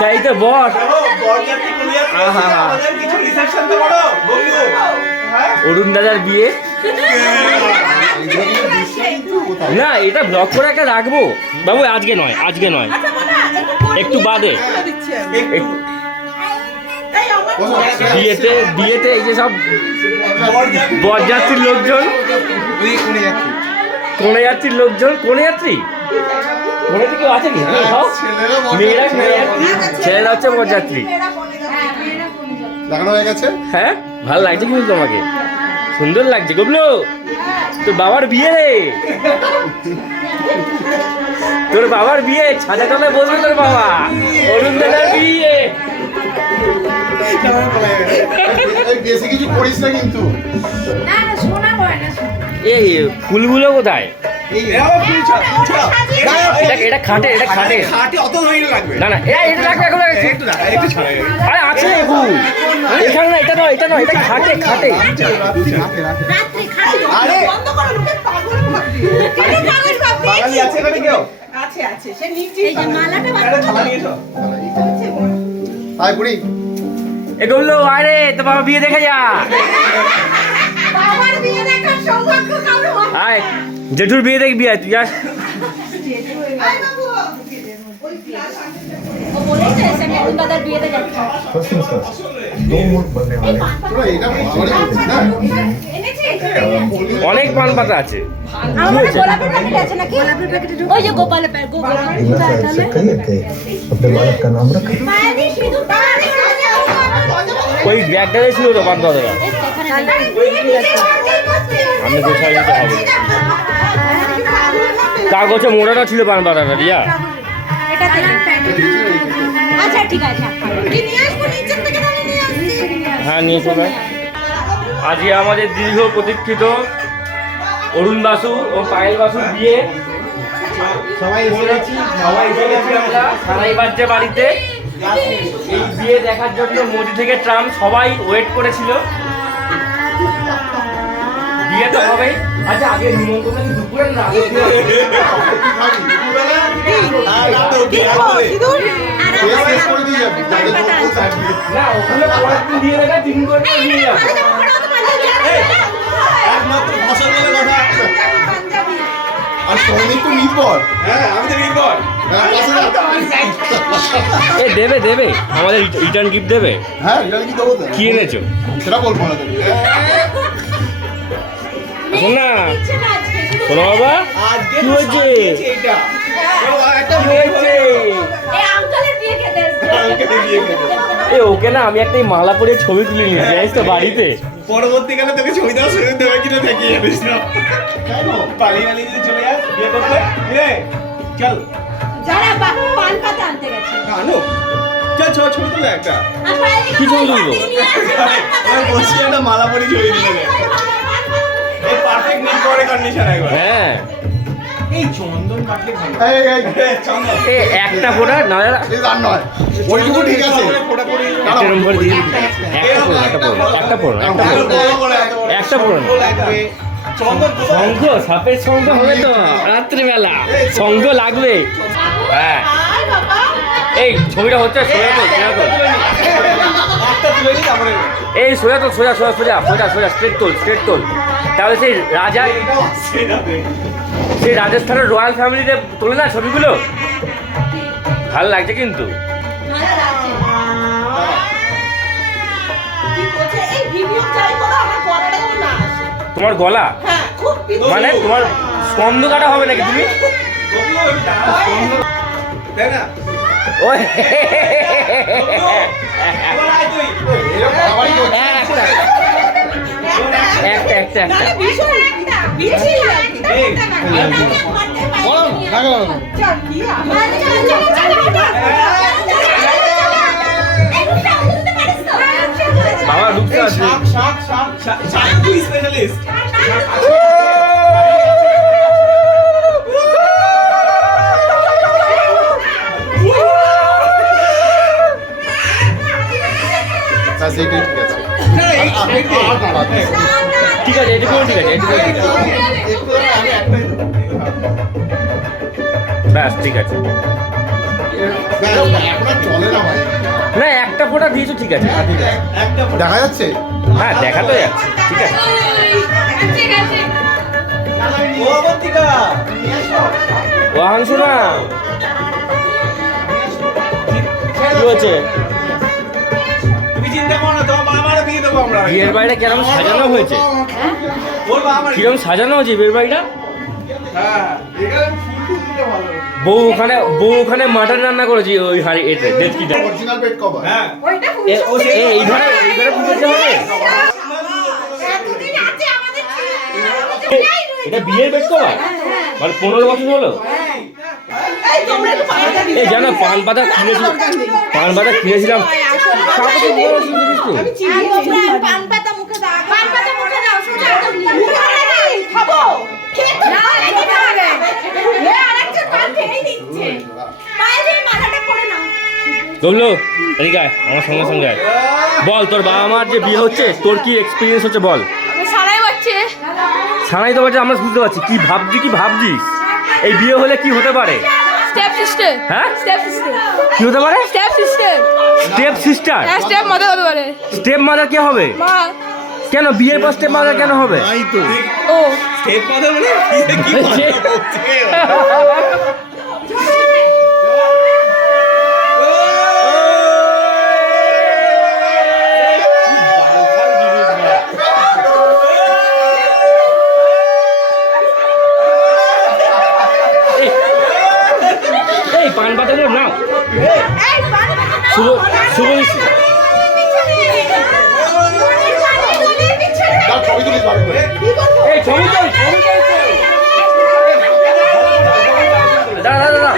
তাই তো বস অরুণ দাদার বিয়ে না, এটা ব্লক করে একটা রাখবো বাবু। আজকে নয়, আজকে নয়, একটু বাদে। বিয়েতে বিয়েতে এই যে সব বরযাত্রীর লোকজন, কোনে যাত্রীর লোকজন, কোনে যাত্রী কোনে থেকে আছে কি মেয়েরা ছেলেরা হচ্ছে বরযাত্রী। লাগানো হয়ে গেছে। হ্যাঁ, ভালো লাগছে কিন্তু তোমাকে, সুন্দর লাগছে গবলু। তোর বাবার বিয়ে রে, তোর বাবার বিয়ে, ছাদা তলায় বসবে তোর বাবা। অরুণ দাদার বিয়ে। বেশি কিছু করিস না কিন্তু। এই ফুলগুলো কোথায়? এটা খাটে, এটা খাটে না না, এটা রাখবে এখন। আরে আছে ফুল এখানে না, এটা নয়, এটা নয়, এটা খাটে, খাটে। এগুলো আরে তো বাবা বিয়ে দেখে যা। আয় জেঠুর বিয়ে দেখবি, আয় তুই। অনেক পান পাতা আছে। ওই ব্যাগটাতে ছিল তো পান পাতা, আমি গোছাই নিতে হবে। কাগজে মোড়াটা ছিল পান পাতাটা রিয়া। হ্যাঁ নিয়ে চলে। আজকে আমাদের দীর্ঘ প্রতীক্ষিত অরুণ বাসু ও পায়েল বাসুর বিয়ে। সবাই এসে গেছি আমরা সারাই বাজছে বাড়িতে। এই বিয়ে দেখার জন্য মোদি থেকে ট্রাম্প সবাই ওয়েট করেছিল। বিয়ে তো হবেই। আচ্ছা আগে নিমন্ত্রণ দুপুরে না, না ওখানে পরের দিন দিয়ে দেখা, তিন করে নিয়ে যাবো। দেবে দেবে আমাদের রিটার্ন গিফট দেবে। হ্যাঁ রিটার্ন গিফট দেবো। কি এনেছো সেটা বলবো না। শোন না, শোনো বাবা, কি হয়েছে? ওকে না আমি একটা মালা পরে ছবি তুলে নিয়েছি জানিস তো বাড়িতে। পরবর্তীকালে তোকে ছবি দেওয়া শুরু দেবে কিনা দেখি জানিস না। পালিয়ে পালিয়ে যদি চলে যাস বিয়ে করতে, চল যারা পান পাতা আনতে গেছে আনো, চল ছবি তুলে একটা। কি ছবি তুলবো? বসে একটা মালা পরে ছবি তুলে এই পারফেক্ট নিট করে কন্ডিশন একবার। হ্যাঁ এই চন্দন কাটলে ভালো। এই চন্দন একটা ফোটা না আর নয়, ওইটুকু ঠিক আছে। ফোটা করে একটা নম্বর দিয়ে একটা ফোড়ন একটা ফোড়ন চন্দন শঙ্খ, সাপের শঙ্খ হবে তো রাত্রিবেলা, শঙ্খ লাগবে। হ্যাঁ এই ছবিটা হচ্ছে সোজা তো, সোজা তো, একটা তুলে নিই তারপরে এই সোজা তো, সোজা সোজা সোজা সোজা সোজা স্ট্রেট তোল, স্ট্রেট তোল। তাহলে সেই রাজা, সেই রাজস্থানের রয়্যাল ফ্যামিলিতে তোলে না ছবিগুলো, ভালো লাগছে কিন্তু। তোমার গলা মানে তোমার স্কন্ধ কাটা হবে নাকি তুমি? তাই না? ওই একটা একটা একটা বাবা ঢুকতে আছে। স্পেশালিস্ট ঠিক আছে এটুকু ঠিক আছে, এটুকু ব্যাস ঠিক আছে। এখন আর চলে না ভাই। না একটা ফোঁটা দিয়েছো ঠিক আছে। একটা ফটো। দেখা যাচ্ছে? হ্যাঁ দেখা তো যাচ্ছে ঠিক আছে। ও অবন্তিকা ও আনছো না কি হচ্ছে? তুমি চিন্তা করো না, তোমার বাবারও দিয়ে দেবো আমরা। বিয়ের বাড়িটা কিরম সাজানো হয়েছে? ওর বাবার কিরম সাজানো হয়েছে বিয়ের বাড়িটা? হ্যাঁ বউ ওখানে মাটন রান্না করেছি ওই হাড়ি এতে ডেচকিটা। Original bed cover. হ্যাঁ ওইটা এই ঘরে পুজোতে হবে? এতদিন আছে আমাদের ছিল। এটা বিয়ের বেড কভার? মানে 15 বছর হলো? এই তোমরা একটু পাতা দিও। এই জানো পান পাতা কিনেছিলাম কাউকে তো বলেছিল দেখিস তো? পান পাতা মুখে দাও। পান পাতা মুখে দাও। সোজা মুখে লাগি খাবো। খেয়ে তো না খেতে হবে। এ আরেকজন পান খেয়েই দিচ্ছে। পায়ে দিয়ে মাথাটা পড়ে না। বললো এদিকে আয়, আমার সঙ্গে আয়। বল তোর বাবা মার যে বিয়ে হচ্ছে তোর কি এক্সপিরিয়েন্স হচ্ছে বল। সারাই বাচ্চে সানাই তো বাচ্চা আমরা বুঝতে পারছি কি ভাবছিস এই বিয়ে হলে কি হতে পারে? স্টেপ সিস্টার হ্যাঁ স্টেপ সিস্টার কি হতে পারে? Step sister step sister? Step mother হতে পারে স্টেপ মাদার কে হবে? মা কেন বিয়ের পর স্টেপ মাদার কেন হবে? তাই তো। ও স্টেপ মাদার মানে কি সে- কথা বলছে? এই পান পাতাগুলো নাও। এই পান পাতা নাও। শুভ তার ছবি তুলিস ভালো করে। এই ছবি চল দাদা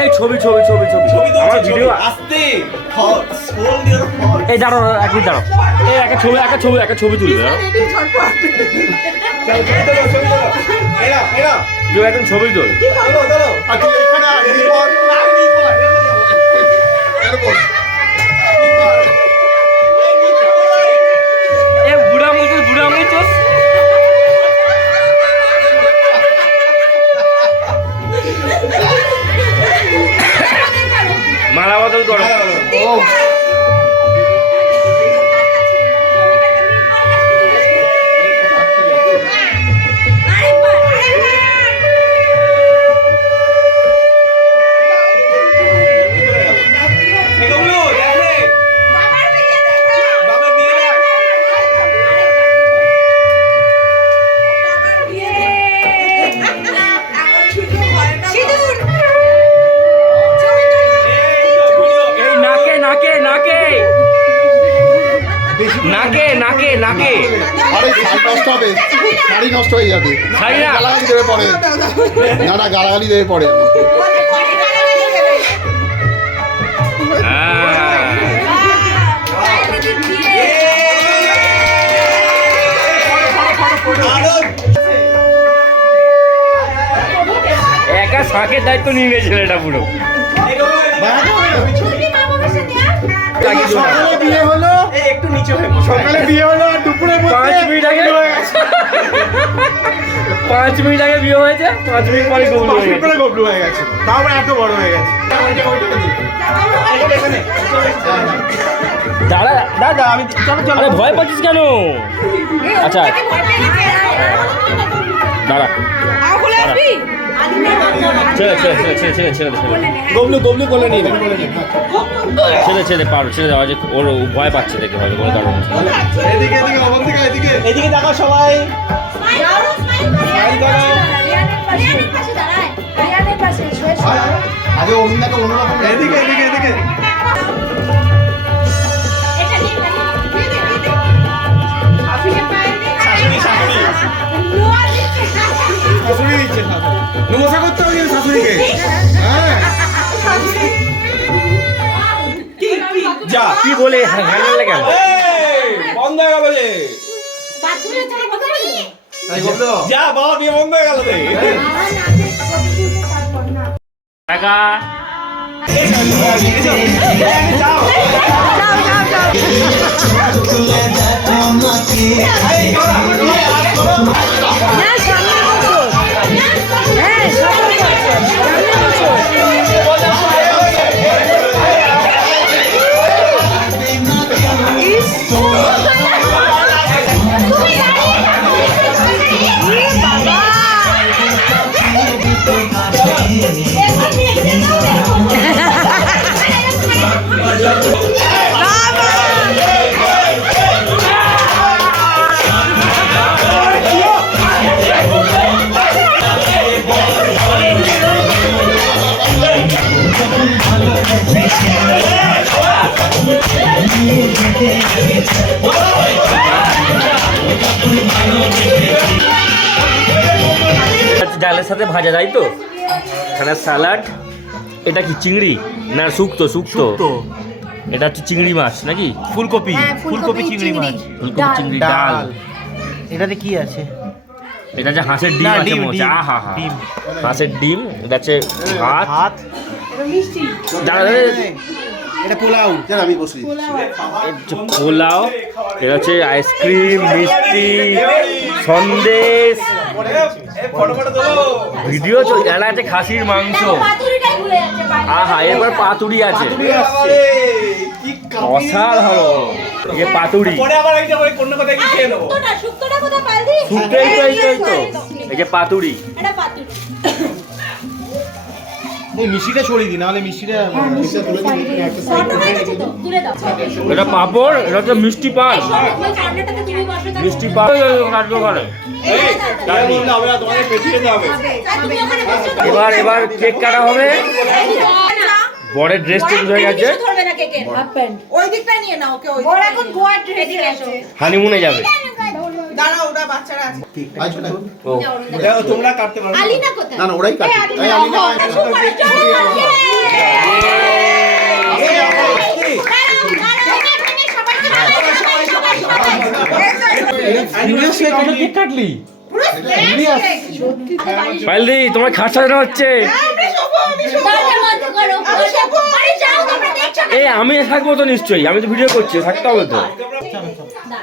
এই ছবি ছবি আমার তুলছে, ভিডিও ছবি। আস্তে হট স্ক্রল দিয়ে হট এই দাঁড়াও এক মিনিট দাঁড়াও এই একটা ছবি তুলবে দাঁড়াও। ছবি তোলো এরা কেউ এখন ছবি তোল। তোলো আর তুই এখানে আয়, এদিকে বল। এখানে বল। এ বুড়া মুখ মালা বদল করো। ও এগুলো দেখে বাবা দিয়ে রাখ সিঁদুর। এই তো ভিডিও এই নাকে আরে শাড়ি নষ্ট হবে, শাড়ি নষ্ট হয়ে যাবে। শাড়ি না। গালাগালি দেবে পরে। না গালাগালি দেবে পরে। একা শাঁখের দায়িত্ব নিয়ে গেছিল এটা পুরো। সকালে বিয়ে হলো, একটু নিচে হয়ে সকালে বিয়ে হলো আর দুপুরের 5 মিনিট আগে বিয়ে হয়ে গেছে। 5 মিনিট আগে বিয়ে হয়েছে, 5 মিনিট পরে গৌরব হয়ে গেছে। গবলু হয়ে গেছে তাও আবার এত বড় হয়ে গেছে দাঁড়া দাদা আমি চলো আরে ভয় পাচ্ছিস কেন? আচ্ছা দাঁড়া ছেড়ে গবলু কোলে নিয়ে ছেড়ে দেওয়া যে ওর ভয় পাচ্ছে দেখে হয়তো কোনো কারণ এদিকে অবন্তিকা এদিকে। এদিকে দেখো সবাই আগে অরুণদাকে অন্যরকম। এদিকে। শাশুড়ি দিচ্ছে নমস্কার করতে হবে কিন্তু শাশুড়িকে হ্যাঁ যা কি বলে হ্যান্ডেলে কেন? বন্ধ হয়ে গেল যে যা বাবা বিয়ে বন্ধ হয়ে গেল রে টাকা সাথে ভাজা, তাই তো? এখানে স্যালাড। এটা কি চিংড়ি না শুক্তো? শুক্তো। এটা হচ্ছে চিংড়ি মাছ নাকি? ফুলকপি হ্যাঁ, ফুলকপি, চিংড়ি। ফুলকপি চিংড়ি ডাল। এটাতে কি আছে? এটা হচ্ছে হাঁসের ডিম না, আছে ডিম, মোচা। ডিম, আহা হা। ডিম। হাঁসের ডিম। এটা হচ্ছে ভাত। ভাত। দাঁড়া, এটা পোলাও। আমি বসি পোলাও। এটা হচ্ছে আইসক্রিম, মিষ্টি, সন্দেশ। ভিডিও চলছে। এটা আছে খাসির মাংস। পাতুরিটাই ভুলে যাচ্ছে পায়েল। আহা, এরপর পাতুরি আছে। অসাধারণ। এই পাতুরি। পরে আবার একটা করে কোন কথা কি খেয়ে নেবো। শুক্তোটা কোথায় পায়েল দি? শুক্তোই তো, এই তো। এই যে পাতুরি। এটা পাতুরি। এই মিষ্টিটা ছড়িয়ে দিই, নাহলে মিষ্টিটা ফটো হয়ে গেছে তো, তুলে দাও। এটা পাঁপড়। এটা হচ্ছে মিষ্টি পান। ওই সামনেটাতে তুমি বসে থাকো। মিষ্টি পান। কাটবো ওখানে। তোমাকে পেছিয়ে দিতে হবে। তুমি ওখানে বসে থাকো। এবার কেক কাটা হবে। বরের ড্রেস চেঞ্জ হয়ে গেছে। কিছু ধরবে না কেকের। ওই দিকটা নিয়ে নাও, ওকে ওই বড় এখন গোয়া ড্রেসে আছে। হানিমুনে যাবে। দাঁড়াও, ওরা বাচ্চারা আছে। ও দেখো তোমরা কাটতে পারো। আলিনা কোথায়? না না ওরাই কাটে এই আমি না শুরু করে চলো। কেক কাটলি? পাইলদি, তোমার খাট সাজানো হচ্ছে। এই আমি থাকবো তো নিশ্চয়ই, আমি তো ভিডিও করছি, থাকতে হবে তো।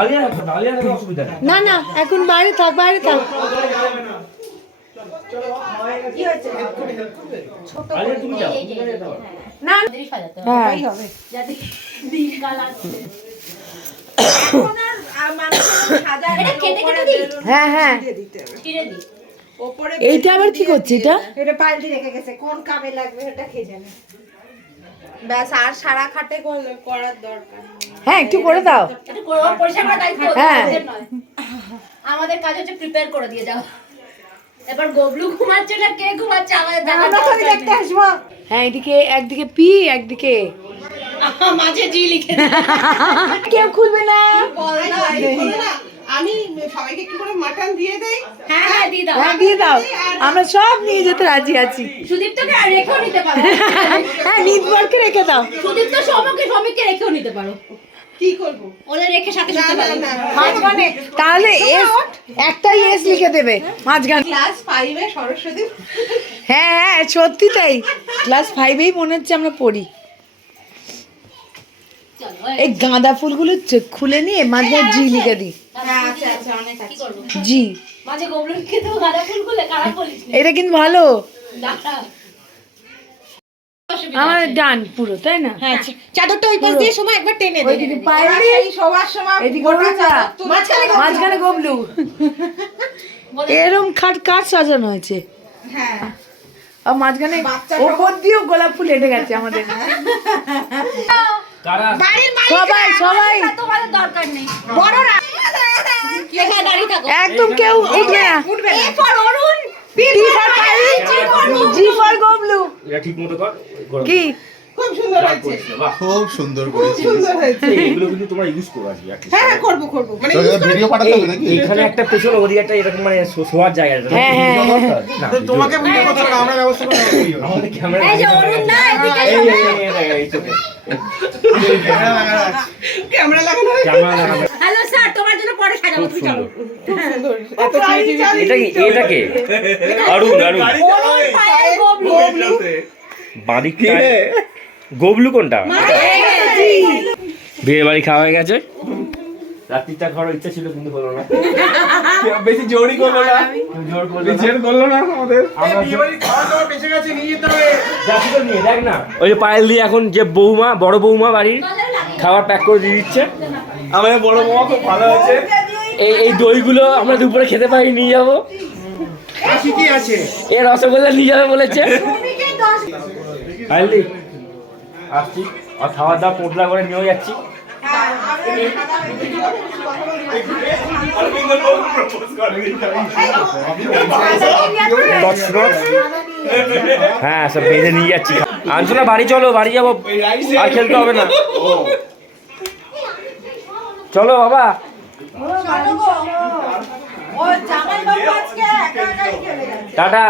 আলিয়া থাকবে না, আলিয়া থাকলে অসুবিধা নেই। না না, এখন বাইরে থাক, বাইরে থাক। আলিয়া তুমি যাও। না হ্যাঁ, যাতে দিনকাল আসছে। এটা কেটে কেটে দিই? হ্যাঁ হ্যাঁ। চিড়ে দিই। ওপরে এইটা আবার কি করছে এটা? এটা পাল্টি রেখে গেছে, কোন কামে লাগবে সেটা কে জানে। ব্যাস, আর সারা খাটে করার দরকার নেই। হ্যাঁ, একটু করে দাও। একটু পরিষ্কার করার দায়িত্ব হ্যাঁ। আমাদের নয়। আমাদের কাজ হচ্ছে প্রিপেয়ার করে দিয়ে যাও। এবার গবলু ঘুমাচ্ছে না কে ঘুমাচ্ছে আমাদের দেখা আমরা তো দেখতে আসবো। হ্যাঁ, এদিকে একদিকে পি, একদিকে মাঝে জি লিখে কেউ খুলবে না। আমি সবাইকে একটু করে মাটন দিয়ে দেই। হ্যাঁ হ্যাঁ দিয়ে দাও। হ্যাঁ, দিয়ে দাও। আমরা সব নিয়ে যেতে রাজি আছি। সুদীপ্তকে আর রেখেও নিতে পারো। হ্যাঁ, নিদবরকে রেখে দাও। সুদীপ্ত সৌমিককে রেখেও নিতে পারো। কি করবো? ওদের রেখে সাথে সাথে না, পারো। না, মাঝখানে তাহলে এস, একটাই এস লিখে দেবে মাঝখানে। ক্লাস 5 এ সরস্বতী। হ্যাঁ হ্যাঁ, সত্যি তাই। ক্লাস 5এই মনে হচ্ছে আমরা পড়ি। চলো এই গাঁদা ফুলগুলো খুলে নিয়ে মাঝখানে জি লিখে দিই। হ্যাঁ, আচ্ছা আচ্ছা, অনেক কি আছে। করবো? জি। মাঝে গবলুকে তো গাঁদা ফুল খুলে খারাপ বলিস নি। এটা কিন্তু ভালো। দাঁড়া। আমার ডান পুরো, তাই না? হ্যাঁ, চাদরটা ওই পাশ দিয়ে সময় একবার টেনে দে। ওইদিকে পায়েল, এই সবার সময় এদিকে গোটা ওটা, চাদর তুলে মাঝখানে গবলু। এরম খাট কাঠ সাজানো হয়েছে। হ্যাঁ, আর মাঝখানে বাচ্চা ওপর দিয়েও গোলাপ ফুল এঁটে গেছে আমাদের। কারা? সবাই সবাই তোমাদের দরকার নেই। বড়রা এখানে দাঁড়িয়ে থাকো। একদম কেউ উঠবে না। উঠবে না। A for Arun, T for Payel, G for Gablu. এটা ঠিক মতো কর। কি খুব সুন্দর হয়েছে, বাহ, খুব সুন্দর করেছি সুন্দর হয়েছে। এগুলো কিন্তু তোমরা ইউজ করো আজকে at least। হ্যাঁ হ্যাঁ, করবো করবো, মানে ভিডিও পাঠাতে হবে নাকি এইখানে একটা পেছনে ওদিকে একটা এরকম মানে শোয়ার জায়গা আছে। হ্যাঁ, হ্যাঁ, না, তোমাকে ভিডিও করতে হবে না, আমরা ব্যবস্থা করে দেবো। আমাদের ক্যামেরা এই যে অরুণ না এদিকে ক্যামেরা লাগানো হয়েছে। ক্যামেরা লাগানো। হ্যালো স্যার তোমার জন্য পরে সাজাবো খুব তুমি চলো। সুন্দর। এত creativity। এটা কে? অরুণ। অরুণ পায়েল গবলু। বাদিকটা গবলু কোনটা? বিয়ে বাড়ি খাওয়া হয়ে গেছে। রাত্রিটা খাওয়ার ইচ্ছা ছিল কিন্তু হলো না। বেশি জোরই করলো না, কেউ জোর করলো না। জেদ করলো না আমাদের। আমরা বিয়ে বাড়ি খাওয়া দাওয়া বেঁচে গেছে, নিয়ে যেতে হবে। যাচ্ছি তো নিয়ে দেখ না। ওই যে পায়েল দিয়ে এখন যে বৌমা, বড় বৌমা বাড়ির খাবার প্যাক করে দিয়ে দিচ্ছে। আমাদের বড় মামা খুব ভালো হয়েছে। এই দইগুলো আমরা দুপুরে খেতে পারি, নিয়ে যাবো। আসি কি আছে? এ রসগোল্লা নিয়ে যাবে বলেছে। পায়েল দি আসছি, আর খাওয়া দাওয়া পোটলা করে নিয়েও যাচ্ছি। হ্যাঁ, সব বেঁধে নিয়ে যাচ্ছি। আনছো না, বাড়ি চলো, বাড়ি যাবো, আর খেলতে হবে না। চলো বাবা। ও জামাই বাবু আজকে একা একাই খেলে গেছে। টাটা।